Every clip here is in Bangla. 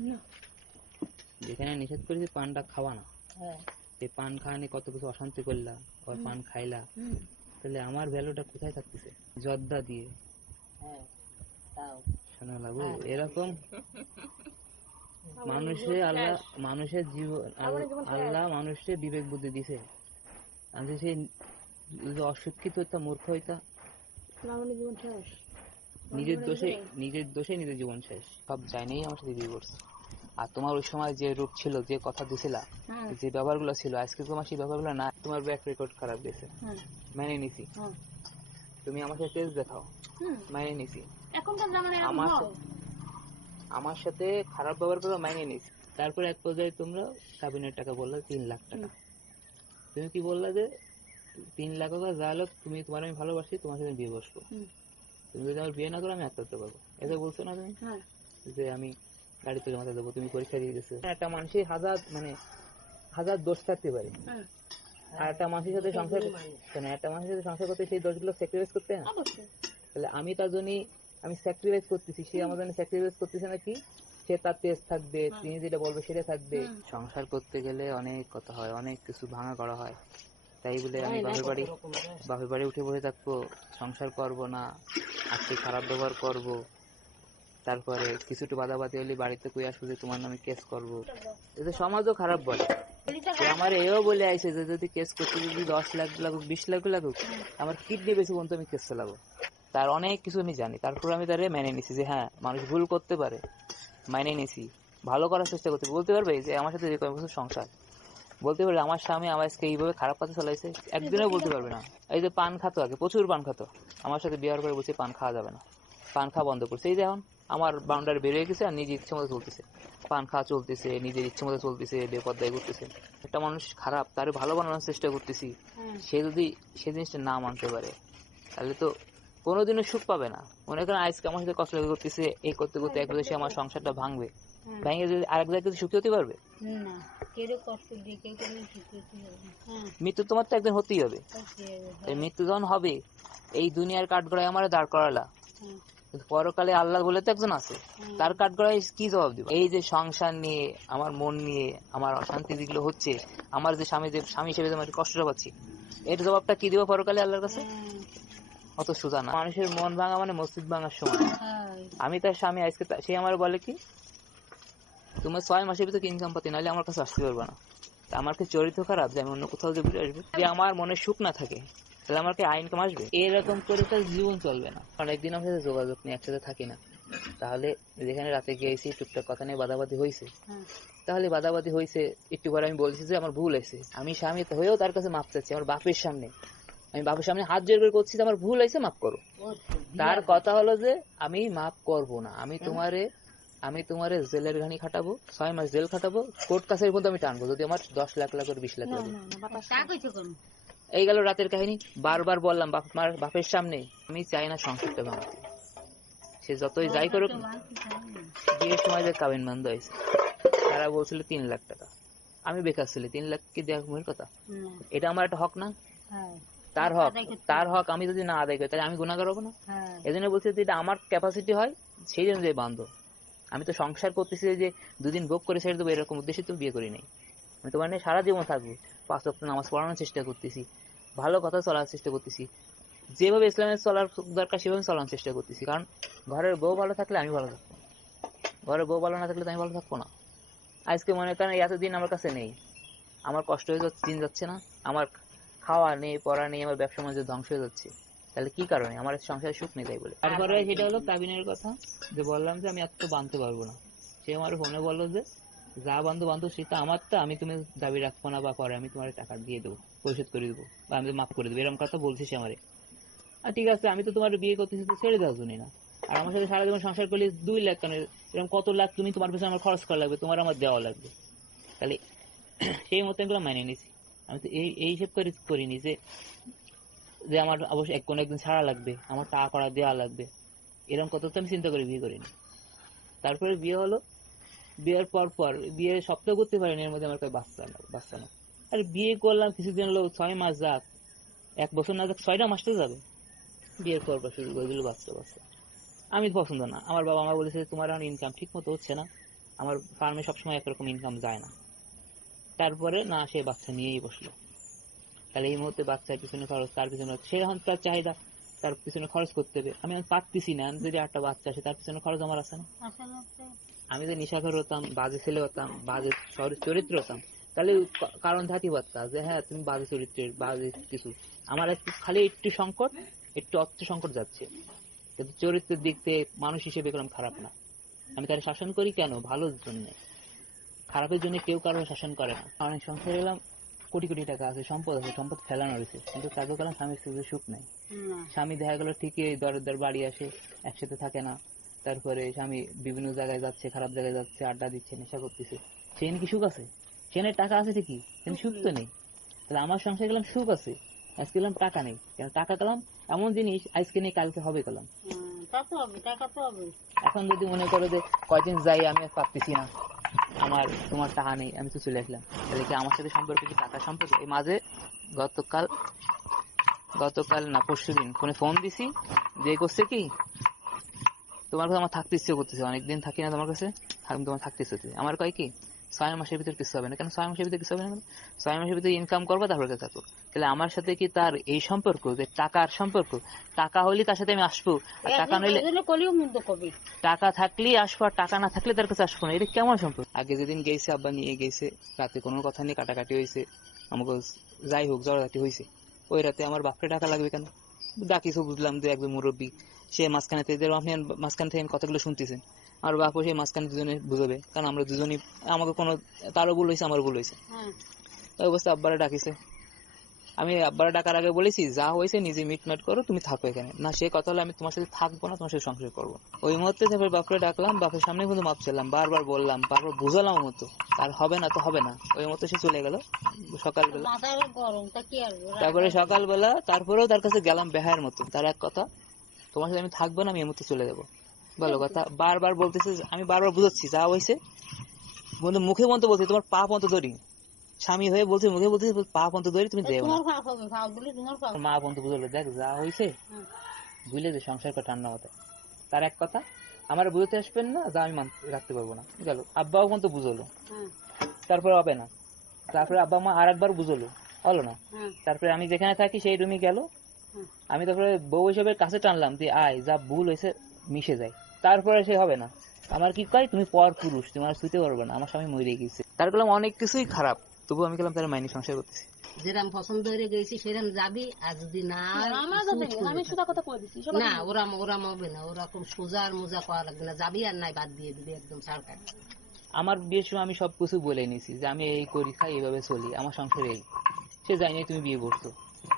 না। যেখানে নিষেধ করেছি পানটা খাওয়া না। হ্যাঁ। এই পান খাওয়া নিয়ে কত কিছু অশান্তি করলা আবার পান খাইলা। তাহলে আমার ভ্যালুটা কোথায় থাকতেছে? জর্দা দিয়ে। হ্যাঁ শোনা লাগু এরকম মানুষের আল্লাহ মানুষের জীবন আল্লাহ মানুষের বিবেক বুদ্ধি দিছে। আমি সেই যদি অশিক্ষিত হইতা মূর্খ হইতা। জীবন শেষ। নিজের দোষে নিজের দোষে নিজের জীবন শেষ। সব জানেই আমার সাথে বিয়ে করছে। আর তোমার ওই সময় যে রূপ ছিল যে কথা দিছিলা হ্যাঁ। যে ব্যবহারগুলো ছিল আজকে তোমার সেই ব্যবহারগুলো না তোমার ব্যাক রেকর্ড খারাপ গেছে। হ্যাঁ। মেনে নিছি। হ্যাঁ। তুমি আমার সাথে টেস্ট দেখাও। মেনে নিছি। এরকম আমার আমার সাথে খারাপ ব্যবহার করে মাইনে নিছি। তারপরে এক পর্যায়ে তোমরা কাবিনের টাকা বললে তিন লাখ টাকা। তুমি কি বললা যে তিন লাখ টাকা যা হলো তুমি তোমার আমি ভালোবাসি তোমার সাথে বিয়ে বসবো। তুমি যদি আমার বিয়ে না করো আমি আত্মহত্যা করব এটা বলছো না তুমি? হ্যাঁ। যে আমি গাড়ি থেকে মাথা দেবো তুমি পরীক্ষা দিয়ে গেছো একটা মানুষের হাজার মানে হাজার দোষ থাকতে পারে। হ্যাঁ। আর একটা মানুষের সাথে সংসার কেন একটা মানুষের সাথে সংসার করতে সেই দোষগুলো স্যাক্রিফাইস করতে না? তাহলে আমি তার জন্যই আমি স্যাক্রিফাইস করতেছি। সে আমার জন্য স্যাক্রিফাইস করতেছে নাকি? সে তার তেজ থাকবে তিনি যেটা বলবে সেটা থাকবে। সংসার করতে গেলে অনেক কথা হয় অনেক কিছু ভাঙা করা হয়। তাই বলে আমি বাপের বাড়ি বাপের বাড়ি উঠে বসে থাকব সংসার করব না আজকে খারাপ ব্যবহার করব তারপরে কিছুটা বাদাবাদি হলে বাড়িতে কই আসব যে তোমার নামে কেস করব। এতে সমাজও খারাপ বলে আমার এও বলে আইছে যে যদি কেস করতে যদি দশ লাখ লাগুক বিশ লাখ লাগুক আমার কিডনি বেশি পর্যন্ত আমি কেস চালাবো। তার অনেক কিছু আমি জানি। তারপর আমি তারে মেনে নিছি যে হ্যাঁ মানুষ ভুল করতে পারে। মেনে নিছি। ভালো করার চেষ্টা করতে বলতে পারবে যে আমার সাথে যে কয়েক বছর সংসার। বলতে পারবে আমার স্বামী আমার আজকে এইভাবে খারাপ কথা চালাইছে একদিনও বলতে পারবে না। এই যে পান খাতো আগে প্রচুর পান খাতো। আমার সাথে বিয়ার করে বলছে পান খাওয়া যাবে না। পান খাওয়া বন্ধ করছে। এই যে এখন আমার বাউন্ডারি বের হয়ে গেছে আর নিজের ইচ্ছে মতো চলতেছে। পান খাওয়া চলতেছে নিজের ইচ্ছে মতো চলতেছে বেপদ্দায় করতেছে একটা মানুষ খারাপ তারে ভালো বানানোর চেষ্টা করতেছি। সে যদি সে জিনিসটা না মানতে পারে তাহলে তো কোনোদিনও সুখ পাবে না। মনে করেন আজকে আমার সাথে কষ্ট করতেছে এই করতে করতে এক সে আমার সংসারটা ভাঙবে। ভেঙে যদি আরেক জায়গায় কিছু সুখী হতে পারবে? না কেউ কষ্ট দিয়ে কেউ কেউ শিখতে হবে মৃত্যু তোমার তো একদিন হতেই হবে। মৃত্যু যখন হবে। এই দুনিয়ার কাঠগড়ায় আমার দাঁড় করালা। পরকালে আল্লাহ বলে তো একজন আছে। তার কাঠগড়ায় কি জবাব দিব? এই যে সংসার নিয়ে আমার মন নিয়ে আমার অশান্তি যেগুলো হচ্ছে আমার যে স্বামী যে স্বামী হিসেবে যে আমি কষ্টটা পাচ্ছি এর জবাবটা কি দিব পরকালে আল্লাহর কাছে? অত সোজা না। মানুষের মন ভাঙা মানে মসজিদ ভাঙার সময়। আমি তার স্বামী আজকে সে আমার বলে কি? তোমার ছয় মাসের ভিতরে ইনকাম পাতি? নাহলে আমার কাছে আসতে পারবে না। তা আমার কি চরিত্র খারাপ যে আমি অন্য কোথাও যে ঘুরে আসবে যে আমার মনে সুখ না থাকে তাহলে আমার কি ইনকাম আসবে? এরকম করে তার জীবন চলবে না। কারণ একদিন আমার সাথে যোগাযোগ নেই একসাথে থাকি না। তাহলে যেখানে রাতে গিয়েছি টুকটাক কথা নিয়ে বাদাবাদি হয়েছে হ্যাঁ। তাহলে বাদাবাদি হয়েছে একটু পরে আমি বলছি যে আমার ভুল হয়েছে আমি স্বামী হয়েও তার কাছে মাপ চাচ্ছি আমার বাপের সামনে। আমি বাপের সামনে হাত জোর করে করছি যে আমার ভুল হয়েছে মাফ করো। তার কথা হলো যে আমি মাফ করব না। আমি তোমারে আমি তোমার জেলের ঘানি খাটাবো ছয় মাস জেল খাটাবো কোর্ট কাছের পর্যন্ত আমি টানবো যদি আমার দশ লাখ লাখ করে বিশ লাখ লাগে। এই গেল রাতের কাহিনী বারবার বললাম বাপ মার বাপের সামনে আমি চাই না সংসারটা ভাঙতে। সে যতই যাই করুক বিয়ের সময় যে কাবিন বন্ধ হয়েছে তারা বলছিল তিন লাখ টাকা। আমি বেকার ছিল তিন লাখ কি দেওয়া মুখের কথা? এটা আমার একটা হক না? হ্যাঁ। তার হক তার হক আমি যদি না আদায় করি তাহলে আমি গুণাগার হব না? হ্যাঁ। এই জন্য বলছি যে এটা আমার ক্যাপাসিটি হয় সেই জন্য যে বান্ধ আমি তো সংসার করতেছি যে দুদিন ভোগ করে ছেড়ে দেবো, এরকম উদ্দেশ্যে তো বিয়ে করি নাই। আমি তোমার নিয়ে সারা জীবন থাকব। পাঁচ ওয়াক্ত নামাজ পড়ানোর চেষ্টা করতেছি। ভালো কথা চলার চেষ্টা করতেছি। যেভাবে ইসলামের চলার দরকার, সেভাবে চলানোর চেষ্টা করতেছি। কারণ ঘরের বউ ভালো থাকলে আমি ভালো থাকব। ঘরের বউ ভালো না থাকলে তো আমি ভালো থাকব না। আজকে মনে করেন এতদিন আমার কাছে নেই। আমার কষ্ট হয়ে যাচ্ছে, দিন যাচ্ছে না। আমার খাওয়া নেই, পড়া নেই, আমার ব্যবসা বাণিজ্য ধ্বংস হয়ে যাচ্ছে। তাহলে কি কারণে? আমার সংসারে সুখ নেই তাই বলে। তারপরে সেটা হলো কাবিনের কথা, যে বললাম যে আমি এত তো বাঁধতে পারব না। সে আমার ফোনে বলল যে, যা বান্ধব বান্ধব সেটা আমার তো, আমি তুমি দাবি রাখব না বা পরে আমি তোমার টাকা দিয়ে দেবো, পরিশোধ করে দেবো, বা আমি মাফ করে দেবো। এরকম কথা বলছি সে আমারে। আর ঠিক আছে, আমি তো তোমার বিয়ে করতেছি তো ছেড়ে দেওয়ার জন্যই না আর আমার সাথে সারা সংসার করলে দুই লাখ কেন এরকম কত লাখ তুমি তোমার পেছনে আমার খরচ করা লাগবে, তোমার আমার দেওয়া লাগবে। তাহলে সেই মতো এগুলো মানিয়ে নিছি আমি তো এই এই হিসেব করে, করিনি যে যে আমার অবশ্যই এক কোনো একদিন ছাড়া লাগবে, আমার টাকা করা দেওয়া লাগবে। এরকম কত তো আমি চিন্তা করে বিয়ে করিনি। তারপরে বিয়ে হলো। বিয়ের পর পর, বিয়ে সপ্তাহ করতে পারিনি, এর মধ্যে আমার কাছে বাচ্চা না বাচ্চা না। আর বিয়ে করলাম, কিছুদিন হলো, ছয় মাস যাক, এক বছর না যাক, ছয়টা মাস তো যাবে। বিয়ের পর পর শুরু করে দিল বাচ্চা বাচ্চা। আমি পছন্দ না। আমার বাবা মা বলেছে, তোমার এখন ইনকাম ঠিক মতো হচ্ছে না। আমার ফার্মে সবসময় একরকম ইনকাম যায় না। তারপরে না, সে বাচ্চা নিয়েই বসল। তাহলে এই মুহূর্তে বাচ্চার পিছনে খরচ, তার পিছনে সে এখন তার চাহিদা, তার পিছনে খরচ করতে হবে। আমি এখন পারতেছি না, আমি যদি একটা বাচ্চা আসে, তার পিছনে খরচ আমার আছে না। আমি যে নিশাখর হতাম, বাজে ছেলে হতাম, বাজে চরিত্র হতাম, তাহলে কারণ থাকি বার্তা যে হ্যাঁ তুমি বাজে চরিত্রের, বাজে কিছু। আমার একটু, খালি একটু সংকট, একটু অর্থ সংকট যাচ্ছে। কিন্তু চরিত্রের দিক থেকে মানুষ হিসেবে গেলাম খারাপ না। আমি তার শাসন করি কেন? ভালোর জন্য। খারাপের জন্য কেউ কারও শাসন করে না। অনেক সংসারে গেলাম কোটি কোটি টাকা আছে সম্পদ আছে সম্পদ ফেলানো রয়েছে কিন্তু তাদের গেলাম স্বামীর স্ত্রীর সুখ নাই। স্বামী দেখা গেল ঠিকই দরের দর বাড়ি আসে একসাথে থাকে না। তারপরে স্বামী বিভিন্ন জায়গায় যাচ্ছে খারাপ জায়গায় যাচ্ছে আড্ডা দিচ্ছে নেশা করতেছে। সেখানে কি সুখ আছে? সেখানে টাকা আছে ঠিকই কিন্তু সুখ তো নেই। তাহলে আমার সংসারে গেলাম সুখ আছে আজকে গেলাম টাকা নেই। কেন টাকা গেলাম? এমন জিনিস আজকে নেই কালকে হবে হবে এখন যদি মনে করো যে কয়দিন যাই আমি পারতেছি না। আমার, তোমার টাকা নেই, আমি তো চলে আসলাম। তাহলে কি আমার সাথে সম্পর্ক কি টাকা সম্পর্ক? এই মাঝে গতকাল গতকাল না, পরশু দিন ফোনে ফোন দিছি, যে করছে কি, তোমার কাছে আমার থাকতে ইচ্ছে করতেছে, অনেকদিন থাকি না তোমার কাছে, আমি তোমার থাকতে ইচ্ছে আমার কয় কি ছয় মাসের ভিতরে কিছু হবে না। কেন ছয় মাসের ভিতরে কিছু হবে না ছয় মাসের ভিতরে ইনকাম করব তারপরে থাকো তাহলে আমার সাথে কি তার এই সম্পর্ক যে টাকার সম্পর্ক? টাকা হলে তার সাথে আমি আসব আর টাকা নইলে টাকা থাকলেই আসব আর টাকা না থাকলে তার কাছে আসব না। এটা কেমন সম্পর্ক? আগে যেদিন গেছে আব্বা নিয়ে গেছে রাতে কোনো কথা নিয়ে কাটাকাটি হয়েছে। আমাকে যাই হোক জড়াজাটি হয়েছে। ওই রাতে আমার বাপরে টাকা লাগবে কেন? ডাকিছো বুঝলাম যে একজন মুরব্বী সে মাঝখানে মাঝখান থেকে কথাগুলো শুনতেছেন? আর বাপও সেই মাঝখানে দুজনে বুঝবে। কারণ আমরা দুজনই আমাকে কোনো তারও ভুল হয়েছে আমার ভুল হয়েছে। হ্যাঁ। ওই অবস্থা আব্বারা ডাকিছে। আমি আব্বারা ডাকার আগে বলেছি যা হয়েছে নিজে মিটমাট করো তুমি থাকো এখানে। না সে কথা হলো আমি তোমার সাথে থাকব না তোমার সাথে সংসার করব ওই মুহূর্তে তারপর বাপরে ডাকলাম বাপের সামনে কিন্তু মাপ চাইলাম বারবার বললাম বারবার বুঝালাম মতো। আর হবে না তো হবে না। ওই মতো সে চলে গেল সকালবেলা? তারপরে সকালবেলা তারপরেও তার কাছে গেলাম বেহায়ের মতো। তার এক কথা তোমার সাথে আমি থাকব না আমি এই মুহূর্তে চলে যাব। বলো কথা। বারবার বলতেছে আমি বারবার বুঝাচ্ছি যা হয়েছে। বন্ধু মুখে মতো বলছে তোমার পা পন্ত ধরি। স্বামী হয়ে বলছে মুখে বলছে পা পন্ত ধরি তুমি দেও না। ফাঁক মা পন্ত বুঝলো দেখ যা হয়েছে বুঝলে যে সংসার করে ঠান্ডা মাথায় তার এক কথা আমার বুঝতে আসবেন না যা আমি মানতে রাখতে পারব না। গেল? আব্বাও কিন্তু বুঝলো। তারপরে হবে না। তারপরে আব্বা মা আর একবার বুঝলো হলো না? তারপরে আমি যেখানে থাকি সেই রুমে গেল। আমি তারপরে বউ হিসেবে কাছে টানলাম যে আয় যা ভুল হয়েছে মিশে যায়। তারপরে সে হবে না। আমার কি কয়? তুমি পর পুরুষ তোমার শুতে পারবে না। আমার স্বামী মরে গেছে। তার গেলাম অনেক কিছুই খারাপ। তবু আমি গেলাম তার মাইনি সংসার করতেছি। যেরাম পছন্দ হয়ে গেছি সেরাম যাবি আর যদি না আমার আমি সোজা কথা কয়ে সব না ওরাম ওরাম হবে না। ওরকম সোজা আর মোজা করা লাগবে না। যাবি আর নাই বাদ দিয়ে দিবি একদম সরকার আমার বিয়ের সময় আমি সবকিছু বলে নিয়েছি যে আমি এই করি খাই এইভাবে চলি। আমার সংসারে এই। সে জানি তুমি বিয়ে করছ।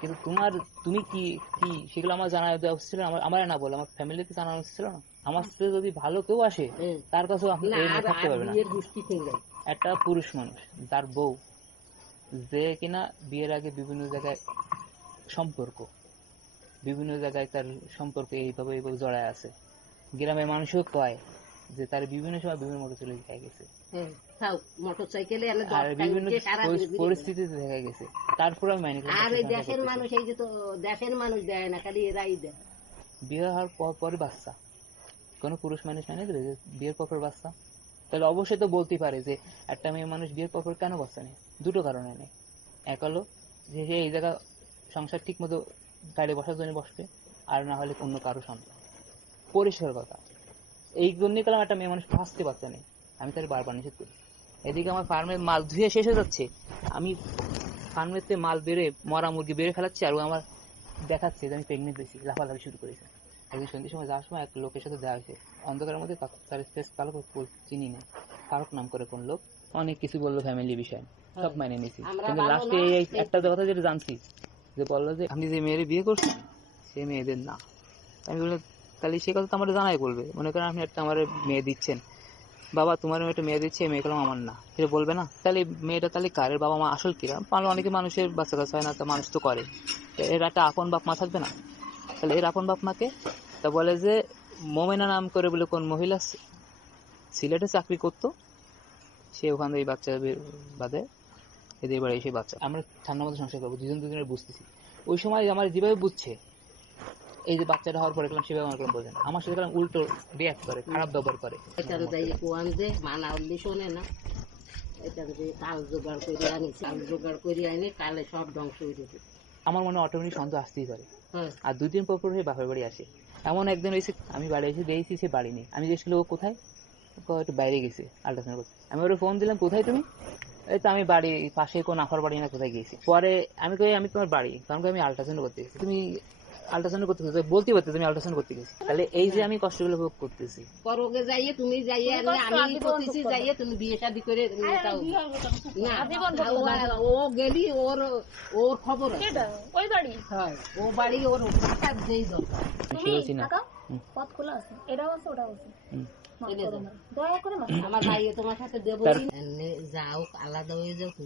কিন্তু তোমার তুমি কি কি সেগুলো আমার জানা দেওয়া উচিত ছিল আমার আমার না বলে আমার ফ্যামিলিতে জানানো উচিত ছিল না? আমার সাথে যদি ভালো কেউ আসে তার কাছেও আপনি থাকতে আর পারবে না। একটা পুরুষ মানুষ যার বউ যে কিনা বিয়ের আগে বিভিন্ন জায়গায় সম্পর্ক বিভিন্ন জায়গায় তার সম্পর্ক এইভাবে এইভাবে জড়ায় আছে। গ্রামের মানুষও কয় যে তার বিভিন্ন সময় বিভিন্ন চলে দেখা গেছে। তাও মোটর সাইকেলে এনে আর দশটা বিভিন্ন পরিস্থিতিতে দেখা গেছে। তারপরে আমি মাইনে আর দেশের মানুষ এই যে তো দেশের মানুষ দেয় না খালি এরাই দেয়। বিয়ে হওয়ার পর পরে বাচ্চা। কোনো পুরুষ মানুষ মানে বিয়ের পর পর বাচ্চা। তাহলে অবশ্যই তো বলতেই পারে যে একটা মেয়ে মানুষ বিয়ের পর পর কেন বাচ্চা নেই দুটো কারণে নেই এক হলো যে সে এই জায়গা সংসার ঠিক মতো গাড়ি বসার জন্য বসবে আর না হলে অন্য কারও সন্তান। পরিষ্কার কথা এই জন্যই কালাম একটা মেয়ে মানুষ ফাঁসতে পারছে না। আমি তার বারবার নিষেধ করি। এদিকে আমার ফার্মের মাল ধুয়ে শেষ হয়ে যাচ্ছে। আমি ফার্মেতে মাল বেড়ে মরা মুরগি বেড়ে ফেলাচ্ছি আর ও আমার দেখাচ্ছে যে আমি প্রেগনেন্ট হয়েছি লাফালাফি শুরু করেছে। একদিন সন্ধ্যের সময় যাওয়ার সময় এক লোকের সাথে দেখা হয়েছে। অন্ধকারের মধ্যে তার ফেস কালো চিনি না ফারুক নাম করে কোন লোক? অনেক কিছু বলল ফ্যামিলি বিষয়। সব মাইনে নিয়েছি। কিন্তু লাস্টে এই একটা কথা যেটা জানছি যে বলল যে আপনি যে মেয়ের বিয়ে করছেন সেই মেয়েদের না। আমি বললাম তাহলে সে কথা তো আমার জানাই বলবে। মনে করেন আপনি একটা আমার মেয়ে দিচ্ছেন। বাবা তোমার একটা মেয়ে দিচ্ছে, এই মেয়েগুলো আমার না। সেটা বলবে না? তাহলে মেয়েটা তাহলে কারের বাবা মা আসল কিরা পারলে অনেকে মানুষের বাচ্চা কাচ্চা হয় না, তা মানুষ তো করে। এর একটা আপন বাপ মা থাকবে না? তাহলে এর আপন বাপ মাকে? তা বলে যে, মোমেনা নাম করে বলে কোন মহিলা সিলেটে চাকরি করতো? সে ওখান থেকে বাচ্চা বাদে এদের বাড়ি এসে বাচ্চা। আমরা ঠান্ডা মতো সংসার করব, দুজন দুজনের বুঝতেছি। ওই সময় আমার যেভাবে বুঝছে এই যে বাচ্চাটা হওয়ার পরে গেলাম সেভাবে আমার কোনো বোঝে না। আমার সাথে গেলাম উল্টো রিয়াক্ট করে খারাপ ব্যবহার করে। মানা উল্লি শোনে না। এখান কাল জোগাড় করে আনি কাল জোগাড় করে আনি কালে সব ধ্বংস হয়ে যেতে আমার মনে অটোমেটিক সন্দেহ আসতেই পারে। হ্যাঁ। আর দুই দিন পর পর সে বাপের বাড়ি আসে। এমন একদিন হয়েছে আমি বাড়ি এসে দেখেছি সে বাড়ি নেই। আমি জিজ্ঞেস ও কোথায়? একটু বাইরে গেছে আল্ট্রাসাউন্ড করতে। আমি ওরে ফোন দিলাম কোথায় তুমি? এই তো আমি বাড়ি পাশে কোন আফার বাড়ি না কোথায় গেছি পরে আমি কই আমি তোমার বাড়ি। কারণ আমি আল্ট্রাসাউন্ড করতে গেছি। তুমি আল্ট্রাসাউন্ড করতে গেছি বলতে পারতেছি আমি আল্ট্রাসাউন্ড করতে গেছি। তাহলে এই যে আমি কষ্টগুলো ভোগ করতেছি। পরকে যাইয়ে তুমি যাইয়ে আমি করতেছি যাইয়ে তুমি বিয়ে শাদি করে না ও- ও গেলি ওর ওর খবর ওই বাড়ি। হয় ও বাড়ি ওর যেই দরকার। পথ খোলা আছে। এটাও আছে ওটাও আছে। আমার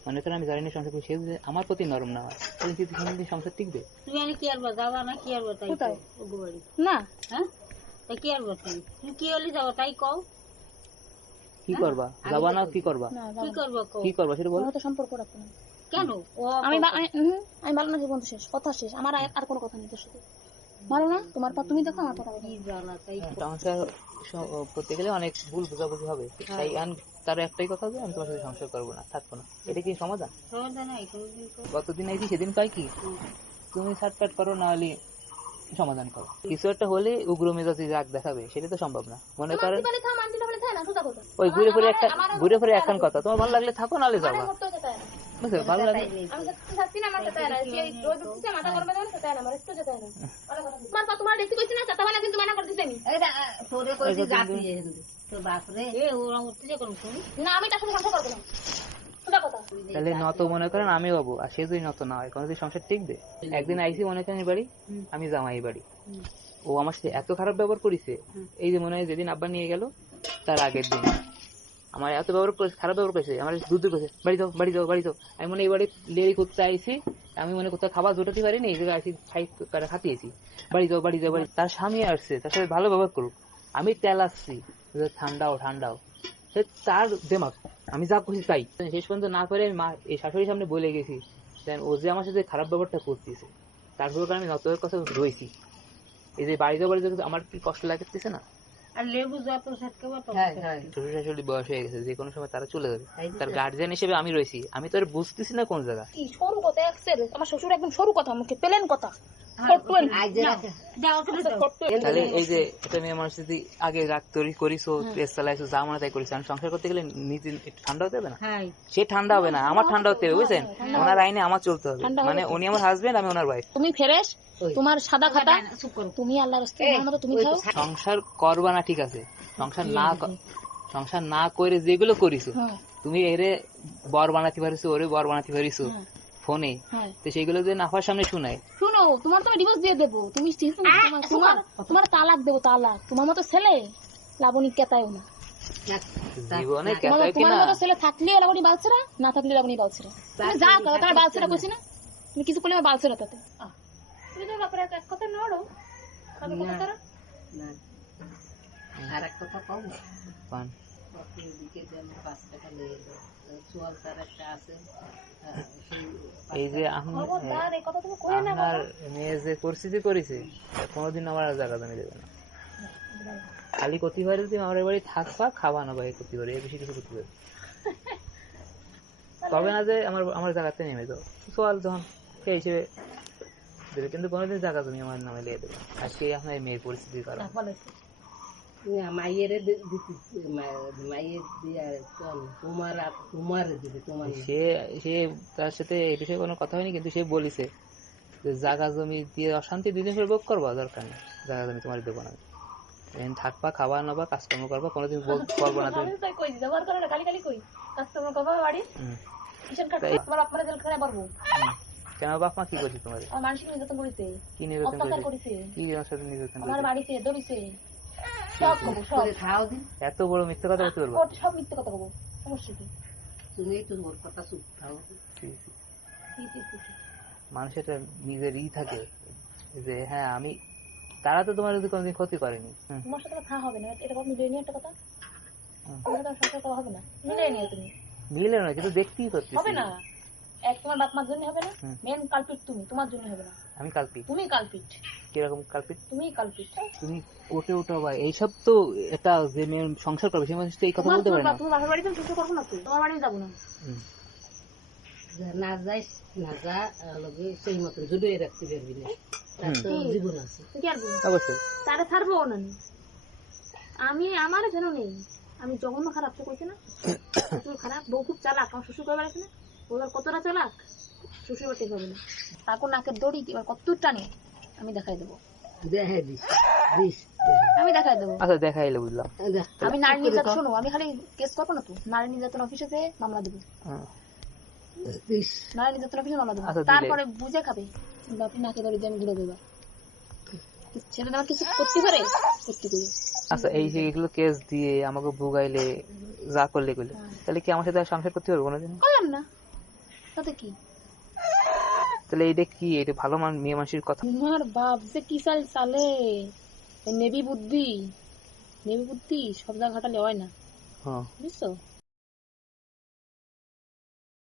মনে করেন আমি জানি না সংসার করি সে যদি আমার প্রতি নরম না হয়। তাহলে কি কোনোদিন সংসার টিকবে? তুমি আমি কি আর যাবা না কি আর তাই কোথায়? ওগো বাড়ি। না। হ্যাঁ? কি আর তুমি তুমি কি হলি যাব তাই কও। কি করবা? যাবা না কি করবা? কি করব কি করবা সেটা বল। সম্পর্ক রাখব না। কেন? আমি আমি ভালো না সে শেষ কথা শেষ। আমার আর আর কোনো কথা নেই তোর সাথে। ভালো না? তোমার পা তুমি দেখো আমার কথা করতে গেলে অনেক ভুল বোঝাবুঝি হবে। তাই তার একটাই কথা যে আমি তোমার সাথে সংসার করব না থাকব না। এটা কি সমাধান। গতদিন আইছি সেদিন কয় কি? তুমি ছাটপাট করো না হলে সমাধান করো। কিছু একটা হলে উগ্র মেজাজি রাগ দেখাবে সেটা তো সম্ভব না। মনে করেন ওই ঘুরে ফিরে একটা ঘুরে ফিরে একখান কথা তোমার ভালো লাগলে থাকো নাহলে যাবা বুঝছ ভালো মানা কথা তাহলে নত মনে করেন আমি হব আর সে যদি নত না হয় কোনো সংসার টিকবে একদিন আইসি মনে করেন এই বাড়ি আমি জামাই এই বাড়ি ও আমার সাথে এত খারাপ ব্যবহার করেছে এই যে মনে হয় যেদিন আব্বা নিয়ে গেল তার আগের দিন আমার এত ব্যবহার করেছে খারাপ ব্যবহার করেছে, আমার দূর করেছে, বাড়ি যাও বাড়ি যাও বাড়ি যাও। আমি মনে বাড়ি লেড়ি করতে আইছি, আমি মনে কোথাও খাবার জোটাতে পারিনি, এই জায়গায় আইসি খাই খাতিয়েছি বাড়ি যাও বাড়ি যাও, বাড়ি তার স্বামী আসছে, তার সাথে ভালো ব্যবহার করুক। আমি তেল আসছি ঠান্ডাও ঠান্ডাও। তার দেমাক আমি যা খুশি তাই। শেষ পর্যন্ত না করে আমি মা, এই শাশুড়ির সামনে বলে গেছি ও যে আমার সাথে খারাপ ব্যবহারটা করতেছে তারপর আমি নতর কথা রয়েছি এই যে বাড়ি যাও বাড়ি যাও আমার কি কষ্ট লাগতেছে না? আর লেবু যত সেটকে তত হ্যাঁ, শ্বশুর শাশুড়ি বয়স হয়ে গেছে যে কোনো সময় তারা চলে যাবে। তার গার্জিয়ান হিসেবে আমি রয়েছি। আমি তো আর বুঝতেছি না কোন জায়গা। সরু আমার শ্বশুর একদম সরু কথা মুখে পেলেন কথা। ফটুয়েন আজ যে রাখে। দাও ওখানে দাও ফটুয়েন তাহলে এই যে একটা মেয়ে যদি আগে রাগ তৈরি করিছো প্রেস চালাইছো যা মনে তাই করিছো। আমি সংসার করতে গেলে নিজে ঠান্ডা হতে হবে না? হ্যাঁ। সে ঠান্ডা হবে না আমার ঠান্ডা হতে হবে বুঝছেন? ওনার আইনে আমার চলতে হবে। মানে উনি আমার হাজবেন্ড আমি ওনার ওয়াইফ তুমি ফেরেশ? তোমার সাদা খাতা? তুমি আল্লাহর রাস্তায় আমার মতো তুমি খাও? সংসার করবা না ঠিক আছে। সংসার না সংসার না করে যেগুলো করিছো হ্যাঁ। তুমি এরে বর বানাতে পারিছো ওরে বর বানাতে পারিছো। হ্যাঁ, ফোনে। হ্যাঁ। তো সেগুলো যে নাফার সামনে শুনায়। শুনো তোমার তো আমি ডিভোর্স দিয়ে দেবো। তুমি তোমার- তোমার তোমার তালাক দেবো তালাক। তোমার মতো ছেলে লাবণী কেতায়ও না। জীবনে কেতায় তোমার মতো ছেলে থাকলেও লাবণী বালছেরা না থাকলে লাবণী বালছেরা। তুমি যা করো তোমার বালছেরা কইছি না। তুমি কিছু করলে আমার বালছেরা তাতে। তুমি তো বাপরে এক কথা নড়ো। আমি কথা তারা আর এক কথা কও। পান। বাপরে দিকে যেন পাঁচ টাকা লেগে দাও হ্যাঁ, এই যে আম- খবরদার এই কথা তুমি কই না আপনার মেয়ে যে পরিস্থিতি করেছে কোনোদিন আমার জায়গা জমি দেবে না। খালি ক্ষতি পারে আমার বাড়ি থাকবা খাওয়া না ভাই ক্ষতি করে বেশি কিছু ক্ষতি করে। তবে না যে আমার আমার জায়গাতে নেমে যাও। সোয়াল যখন সেই হিসেবে দেবে কিন্তু কোনোদিন জায়গা তুমি আমার নামে লিয়ে দেবে আজকে আপনার মেয়ের পরিস্থিতির কারণে। না, মাইয়েরে দিতে মাইয়ের তোমার তোমার দিবে তোমার সে সে তার সাথে এই বিষয়ে কোনো কথা হয়নি কিন্তু সে বলিছে যে জায়গা জমি দিয়ে অশান্তি দুই দিন ভোগ করবা দরকার নেই। জায়গা জমি তোমার দেবো না। এখন থাকবা খাওয়া নেবা কাজকর্ম করবা কোনোদিন ভোগ করব না তুমি। কেন বাপ মা কি করছে তোমার? মানসিক নির্যাতন করেছে। কি অত্যাচার করেছে? করেছে। কি সাথে নির্বাচন আমার বাড়িতে দড়িছে সব কবো সব। খাও দিন এত বড় মিথ্যা কথা বলতে পারব সব মিথ্যে কথা কবো সমস্যা কি? তুমি একটু ওর কথা চুপ খাও কি, কি, কি, কি, কি। মানুষের নিজের ই থাকে যে হ্যাঁ আমি তারা তো তোমার যদি কোনোদিন ক্ষতি করেনি। তোমার সাথে কথা হবে না এটা মিলিয়ে নিয়ে একটা কথা। সাথে হবে না মিলিয়ে তুমি। মিলে না কিন্তু দেখতেই করতেছি হবে না। এক তোমার বাপ মার জন্য হবে না। মেন কালপিট তুমি তোমার জন্য হবে না। আমি কালপি তুমি কালপিট কীরকম কালপিট তুমি কালপিট তুমি ওটে ওটা ভাই। এইসব তো এটা যে মেয়ে সংসার করবে সেই মানুষ তো এই কথা বলতে পারে না। তোমার বাড়িতে সংসার করব না তো? তোমার বাড়ি যাব না। না যাইস না যা লগে সেই মতন জুড়ে রাখতে পারবি না। জীবন আছে। কি আর বলবি? অবশ্যই। তারে ছাড়বো না আমি। আমি আমার যেন নেই। আমি জঘন্য খারাপ তো কইছে না? খারাপ। বউ খুব চালাক আমার শ্বশুর করে বেড়াচ্ছে না। ও এবার কতটা চালাক? শ্বশুর বাড়ি হবে না। তারপর নাকের দড়ি এবার কত টানে? আমি দেখাই দেবো। দেখে দিস দিস আমি দেখাই দেবো। আচ্ছা দেখাইলে বুঝলাম। আমি নারী নির্যাতন শোনো আমি খালি কেস করব না তো? নারী নির্যাতন অফিসে যে মামলা দেবো। হ্যাঁ। নারী নির্যাতন অফিসে মামলা দেবো। আচ্ছা, তারপরে বুঝে খাবে। বাপি নাকে দড়ি দিয়ে আমি ঘুরে দেবো কিছু করতে পারে করতে পারে আচ্ছা এই যে এগুলো কেস দিয়ে আমাকে ভুগাইলে যা করলে করলে তাহলে কি আমার সাথে সংসার করতে পারব কোনোদিন? করলাম না। তাতে কি? তাহলে এটা কি? এটা ভালো মান মেয়ে মানুষের কথা। তোমার বাপ যে কি চাল চালে? নেবি বুদ্ধি। নেবি বুদ্ধি সব জায়গা ঘাটালে হয় না। হ্যাঁ। বুঝছ?